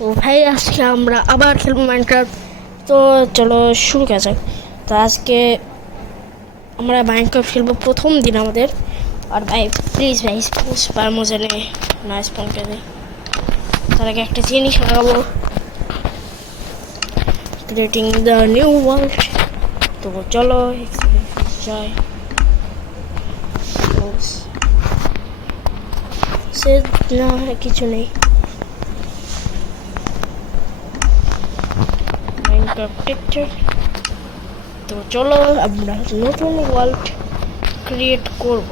তো ভাই আজকে আমরা আবার খেলবো মাইনক্রাফট। তো চলো শুরু করা যাক। তো আজকে আমরা মাইনক্রাফট খেলবো প্রথম দিন আমাদের। আর ভাই প্লিজ ভাই স্পোর্টস পারমোজেনে না স্পন করে তার আগে একটা জিনিস লাগাবো, ক্রিয়েটিং দ্য নিউ ওয়ার্ল্ড। তো চলো যাই। সে না কিছু নেই, টেক্সচার। তো চলো আমরা নতুন ওয়ার্ল্ড ক্রিয়েট করব।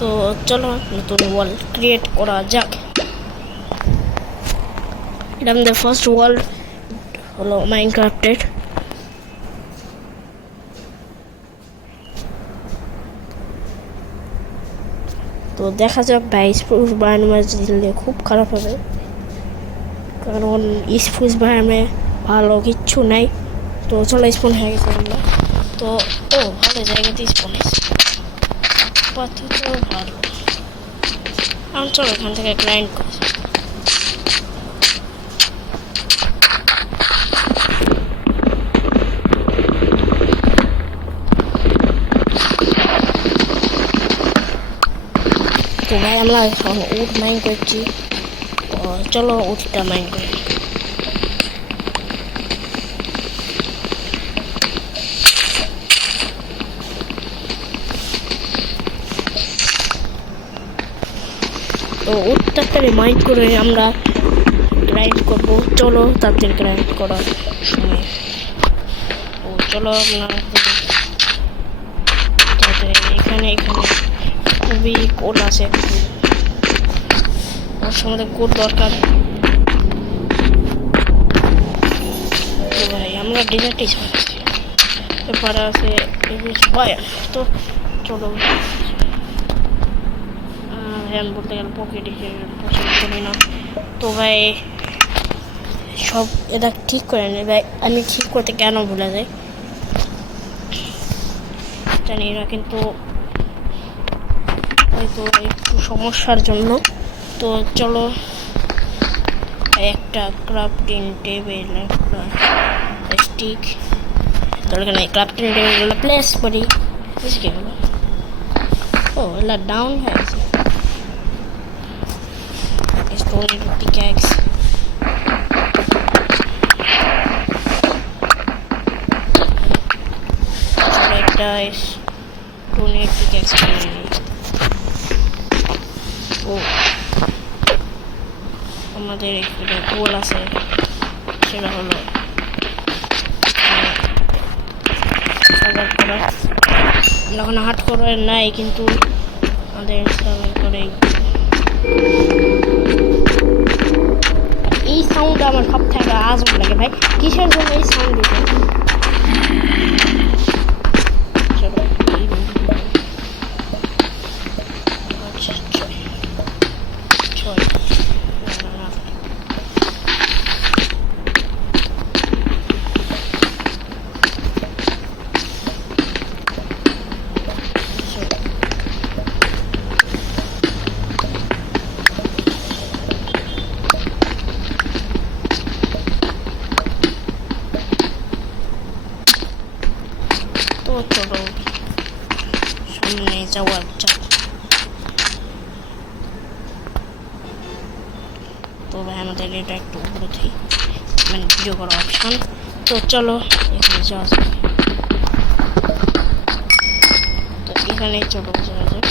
তো চলো নতুন ওয়ার্ল্ড ক্রিয়েট করা যাক। এটা আমাদের ফার্স্ট ওয়ার্ল্ড হলো মাইনক্রাফটের। তো দেখা যাক ভাই স্প্রুস বায়ামে দিলে খুব খারাপ হবে, কারণ স্প্রুস বায়ামে ভালো কিচ্ছু নাই। তো চলো স্পন হয়ে গেছে আমরা। তো ভালো জায়গাতে স্পন হয়েছে, পাথর তো ভালো। আমি চলো এখান থেকে গ্রাইন্ড করছি। তো ভাই আমরা এখন উড মাইন করছি। তো চলো উডটা মাইন করি। তো উডটাকে মাইন করে আমরা গ্রাইন্ড করবো। চলো তাদের গ্রাইন্ড করার সময়। তো চলো আপনার এখানে খুবই কোড আছে, ওর সময় কোড দরকার। তো ভাই আমরা ডিজার্টেই বানাচ্ছি, এরপরে আছে তো চলো হ্যান্ড বলতে গেলে পকেটে পছন্দ করি না। তো ভাই সব এটা ঠিক করে নি ভাই, আমি ঠিক করতে কেন ভুলে যাই জানি না, কিন্তু হয়তো একটু সমস্যার জন্য। তো চলো একটা ক্রাফটিং টেবিল, একটা স্টিক দরকার নেই, ক্রাফটিং টেবিল প্লেস করি। কি হলো? এলা ডাউন হয়ে গেছে। স্টোরি পিক্যাক্স, একটা স্টোনের পিক্যাক্স কিনে নিই। আমাদের একটা গোল আছে, সেটা হলো এখন হাট করে নাই, কিন্তু আমাদের করে এই সাউন্ড আমার সব থেকে আজব লাগে ভাই। কিসের জন্য এই সাউন্ড দিতে? চলো সামনে যাওয়া যাক। তো ভাই আমাদের এটা একটু উপরে মানে ভিডিও করার অপশন। তো চলো এখানে যাওয়া যাক। তো এখানে চলো যাওয়া যাক।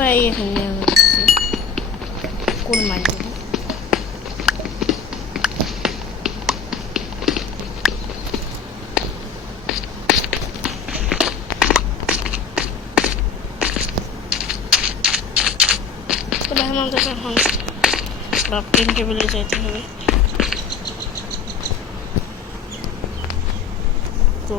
ভাই এখানে কোন মাইন দেবো? ভাই আমাদের এখন ক্রাফটিং টেবিলে যেতে হবে। তো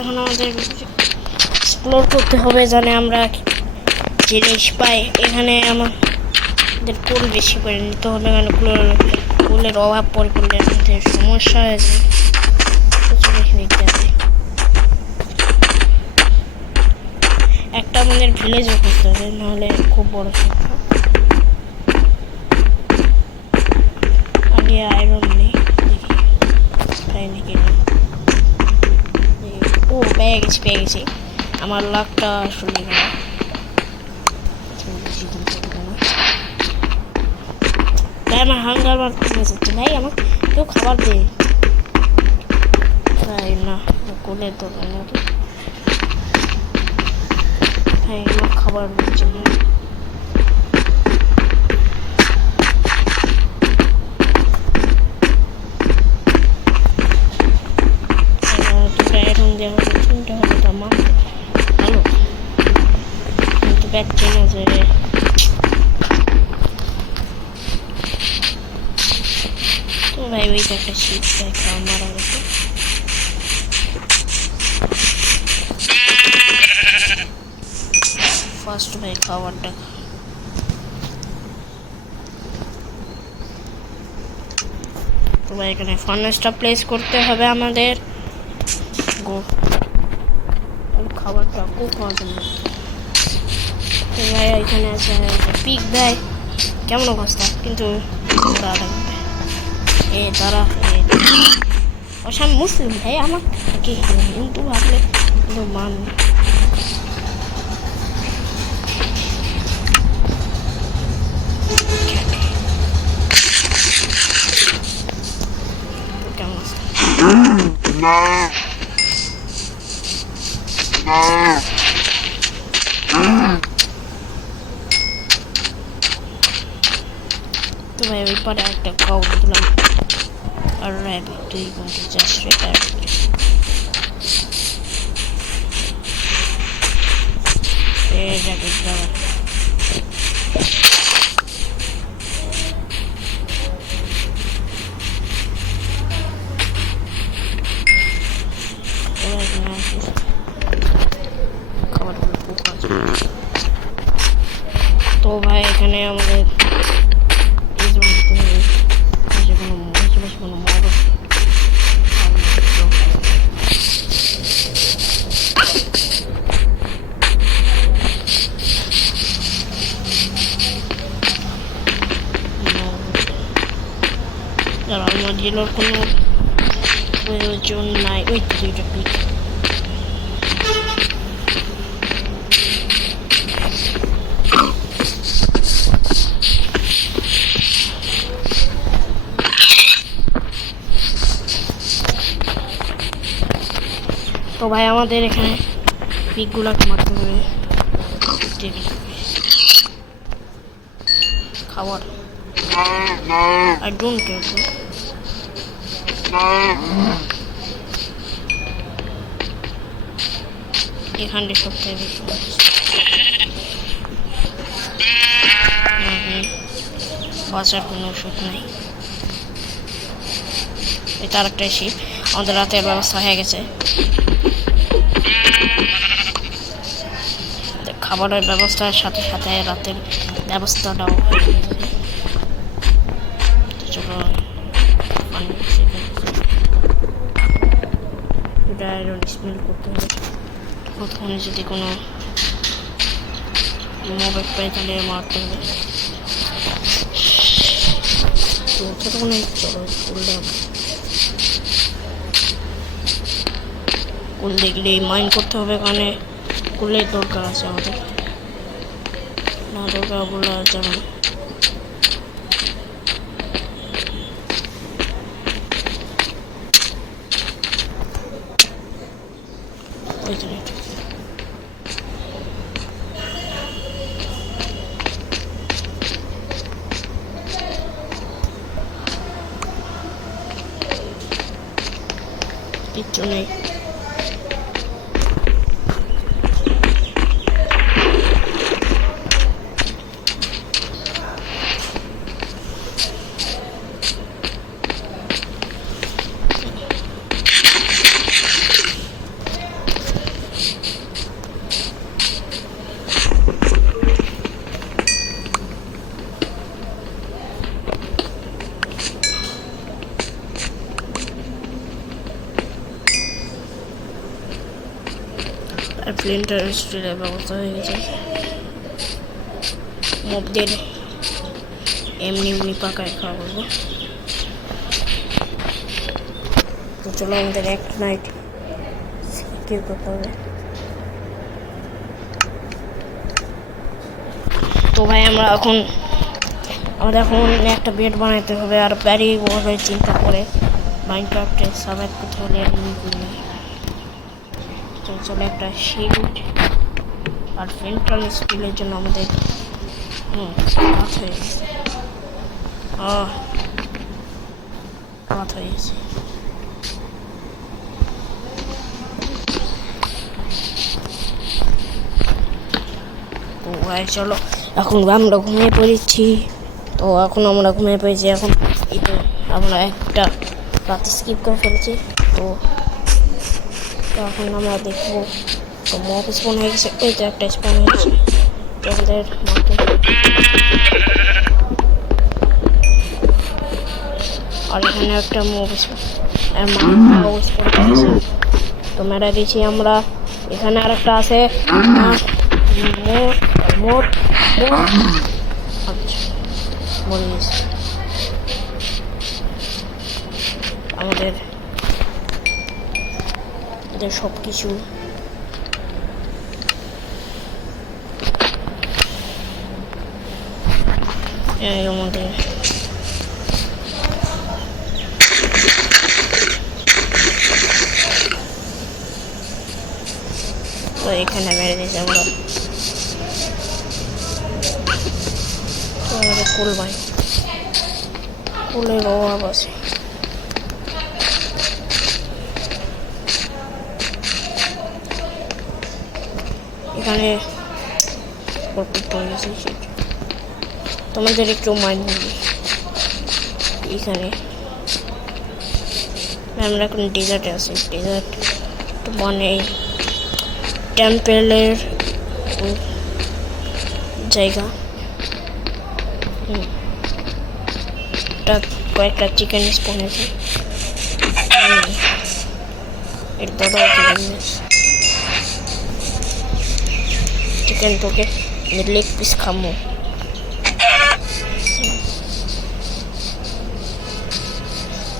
এখন আমাদের এক্সপ্লোর করতে হবে, জানে আমরা জিনিস পাই। এখানে আমাদের কুল বেশি করে নিতে হবে, কারণ কুলের অভাব পড়ে পড়লে আমাদের সমস্যা হয়ে যায়। প্রচুর বেশি নিতে হবে। একটা আমাদের ভিলেজও করতে হবে, নাহলে খুব বড় সমস্যা। আগে আয়রন নেই, দেখি তাই নাকি না। ও পেয়ে গেছি আমার লাকটা আসলে ভাই আমার হাঙ্গার বার কমে যাচ্ছে। ভাই আমার কেউ খাবার দে। তাই না কোলের দোকান নাকি ভাই আমার খাবার দিচ্ছে না। তো ভাই ওইটা একটা শীত খাওয়া মারা গেছে। ফার্স্ট ভাই খাবারটা তো ভাই এখানে ফার্নেসটা প্লেস করতে হবে আমাদের। খাবারটা খুব মজা তো ভাই এখানে আছে পিক ভাই, কেমন অবস্থা? কিন্তু তারা আমি মুসলিম ভাই, আমাকে হিন্দু ভাবলে কিন্তু মান কেমন আছে? তো ভাই ওই পারে একটা কাউ দিলাম আর rabbit, do you want to just repair it? Rabbit brother. তো ভাই এখানে আমাদের মডিউলার কোনো প্রয়োজন নাই। ওই দুইটা পিক তো ভাই আমাদের এখানে পিকগুলোকে মারতে হবে। খাবার I don't care bro. এখানে সবথেকে বেশি বাঁচার কোনো ওষুধ নাই। এই তার একটা শিপ আমাদের রাতের ব্যবস্থা হয়ে গেছে। খাবারের ব্যবস্থার সাথে সাথে রাতের ব্যবস্থাটাও স্মেল করতে হবে। প্রথমে যদি কোনো মোবাইল পাই তাহলে মারতে হবে। তো ছোটখানে চলো করলাম কোল দেখলে মাইন্ড করতে হবে, কারণে কুলের দরকার আছে আমাদের, না দরকার বলে যাবে না। ওইখানে কিচ্ছু নেই। প্রিন্টার স্টিলের ব্যবস্থা হয়ে গেছে। মবদের এমনি এমনি পাকায় খাওয়া বলবো। তো চলো আমাদের একটা নাইট সিকিউর করতে হবে। তো ভাই আমাদের এখন একটা বেড বানাইতে হবে, আর ব্যারি ওভাবে চিন্তা করে মাইনক্রাফটে সার্ভাইভ করতে হলে চলে একটা শিল্ড আর ফেন্ট্রাল স্টিলের জন্য আমাদের কাঠ হয়ে গেছে। কাঠ হয়ে গেছে। তো ভাই চলো এখন আমরা ঘুমিয়ে পড়েছি। তো এখন আমরা ঘুমিয়ে পড়েছি। এখন আমরা একটা রাত স্কিপ করে ফেলেছি। তো এখন আমরা দেখবো তো মব স্পন হয়ে গেছে। ওই তো একটা স্পন হয়ে গেছে। তো আমাদের আর এখানে একটা মব স্পন তো মেরা দিয়েছি আমরা। এখানে আর একটা আছে আচ্ছা মরে গেছে। আমাদের সব কিছু এর মধ্যে তো এখানে মেরে দিয়েছি আমরা। তো আমাদের কুল ভাই কুলের অভাব আছে। এখানে তোমাদের একটু মাইন্ড নেবে। এখানে আমরা এখন ডেজার্টে আছি। ডেজার্ট মানে টেম্পেলের জায়গা। কয়েকটা চিকেন স্পন আছে। এর দাদা চিকেন তোকে লেগ পিস খামো।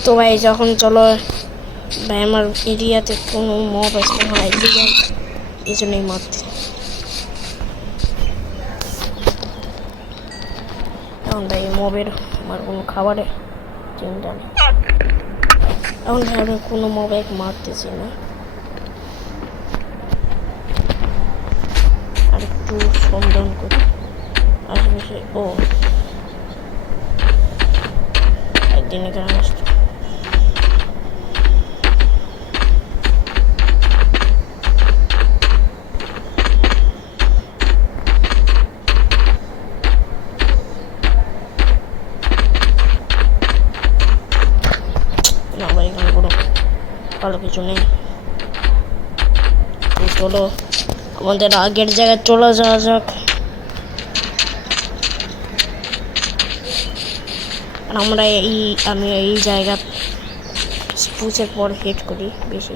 তো ভাই যখন চলো ভাই আমার এরিয়াতে কোনো মব আসবে হয় এই জন্যই মারতে। এখন ভাই মবের আমার কোনো খাবারে চিন্তা নেই। এখন ভাই আমি কোনো মবে মারতেছি না। আর একটু সন্ধান করি আশেপাশে। ও একদিন এখানে আসতো না ভাই, এখানে কোনো ভালো কিছু নেই। চলো আমাদের আগের জায়গায় চলে যাওয়া যাক। আমরা আমি এই জায়গা স্পুচের পর হেড করি বেশি।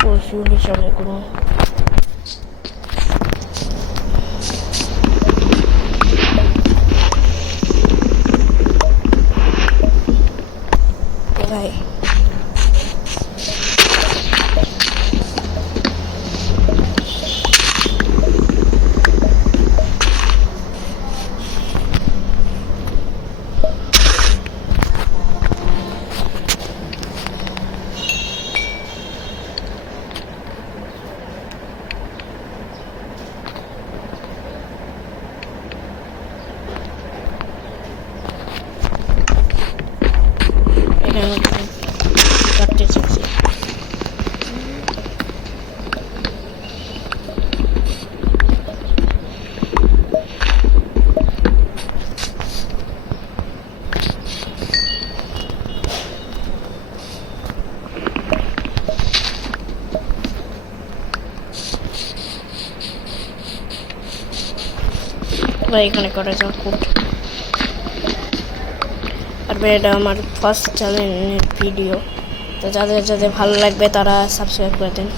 প্রচুর হিসাবে কোনো ভাই ভাই এখানে করা যাক কোড। আর ভাই এটা আমার ফার্স্ট চ্যানেলের ভিডিও, তো যাদের যাদের ভালো লাগবে তারা সাবস্ক্রাইব করে দেন।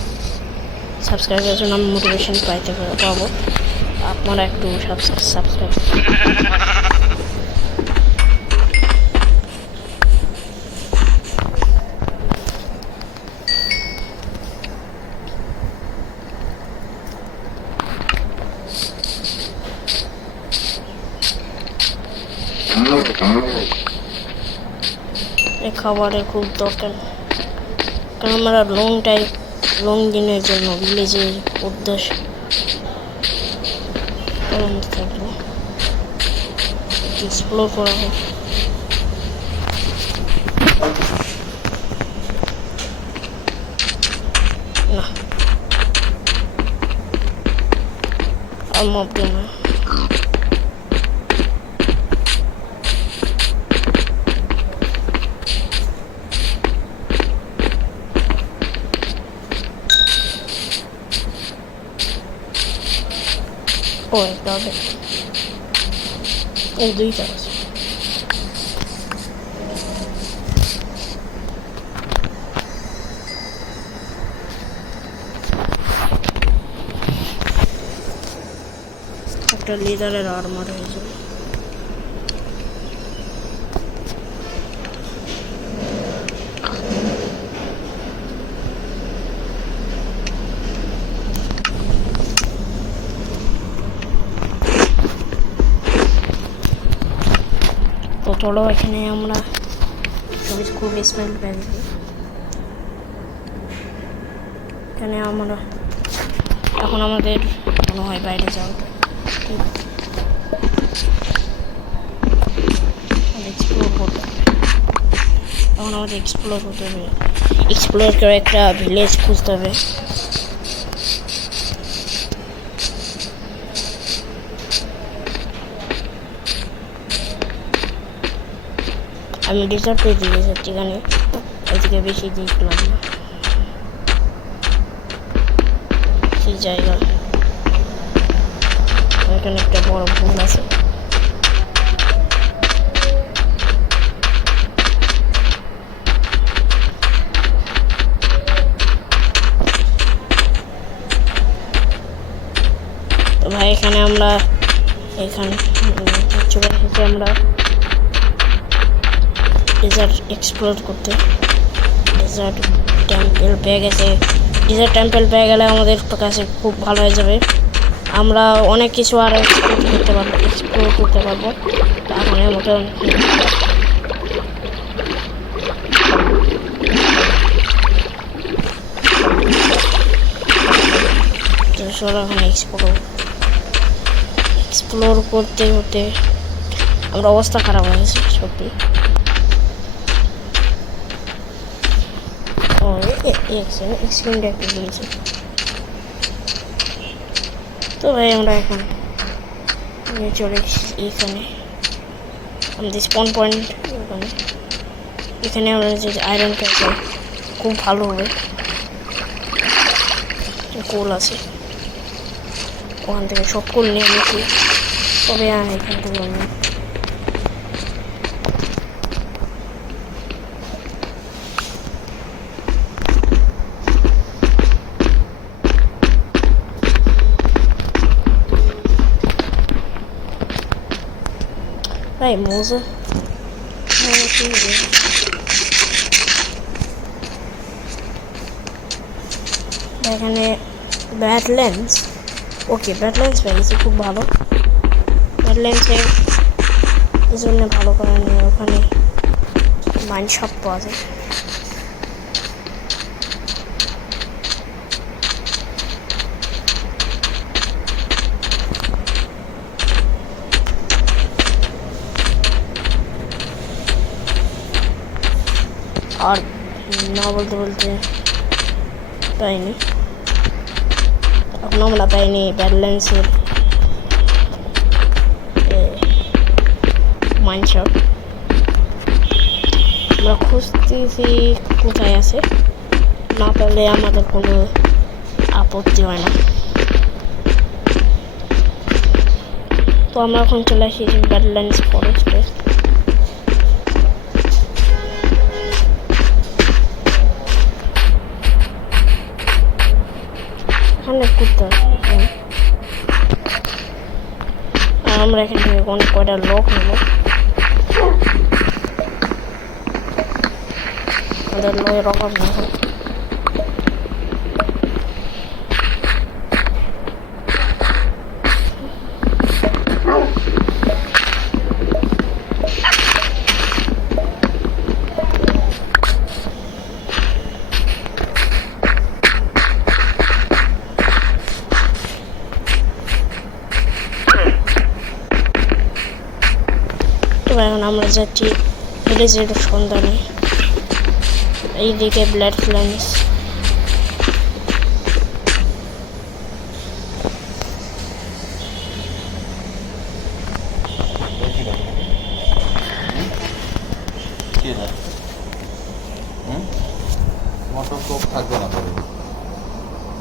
সাবস্ক্রাইব করার জন্য আমি মোটিভেশন পাবো। আপনারা একটু সাবস্ক্রাইব এই খাবারের খুব দরকার, কারণ আমরা লং দিনের জন্য ভিলেজের উদ্দেশ্য থাকবো, এক্সপ্লোর করা হোক। না আর মবকে না, ও একটা হবে, এই দুইটা আছে। একটা লিডারের আর্মার হয়েছে। তো চলো এখানে আমরা খুব স্মেল পেয়েছি। এখানে আমরা এখন আমাদের মনে হয় বাইরে যাওয়া, এক্সপ্লোর করতে হবে। এখন আমাদের এক্সপ্লোর করতে হবে, এক্সপ্লোর করে একটা ভিলেজ খুঁজতে হবে। আমি ডিজার্টে দিয়ে যাচ্ছি, এখানে এদিকে বেশি দেখলাম না সেই জায়গা। এখানে একটা বড় ভুল আছে। তো ভাই এখানে আমরা আমরা ডেজার্ট এক্সপ্লোর করতে, ডেজার্ট টেম্পল পেয়ে গেছে। ডেজার্ট টেম্পল পেয়ে গেলে আমাদের কাছে খুব ভালো হয়ে যাবে, আমরা অনেক কিছু আর এক্সপ্লোর করতে পারবো। আগের মতন এখন এক্সপ্লোর করতে করতে আমরা অবস্থা খারাপ হয়ে গেছে সত্যি। স্ক্রিনটা একটু দিয়েছি। তো ভাই আমরা এখন চলে এসেছি এখানে আমাদের স্পন পয়েন্ট। এখানে আমরা যে আয়রন পেয়েছি খুব ভালো হবে, কোল আছে ওখান থেকে সব কোল নিয়ে নিয়েছি। তবে এখান থেকে আমি ভাই মজা এখানে ব্যাডল্যান্ডস। ওকে ব্যাডল্যান্ডস পেয়েছি, খুব ভালো। ব্যাডল্যান্ডসে এই জন্য ভালো করে নিয়ে ওখানে মাইন শপ পাওয়া যায়। আর না বলতে বলতে পাইনি, এখন আমরা পাইনি ব্যাডল্যান্ডসের মাইনশপ। আমরা খুঁজতেছি কোথায় আছে, না পেলে আমাদের কোনো আপত্তি হয় না। তো আমরা এখন চলে এসেছি ব্যাডল্যান্ডস ফরেস্টে। এখানে কুত্তা আছে, আর আমরা এখান থেকে অনেক কয়টা লোক নেবো। আমাদের লোকের অভাব না হয়। তো এখন আমরা যাচ্ছি ভিলেজের সন্ধানে। এইদিকে ব্লাড ফ্ল্যান্স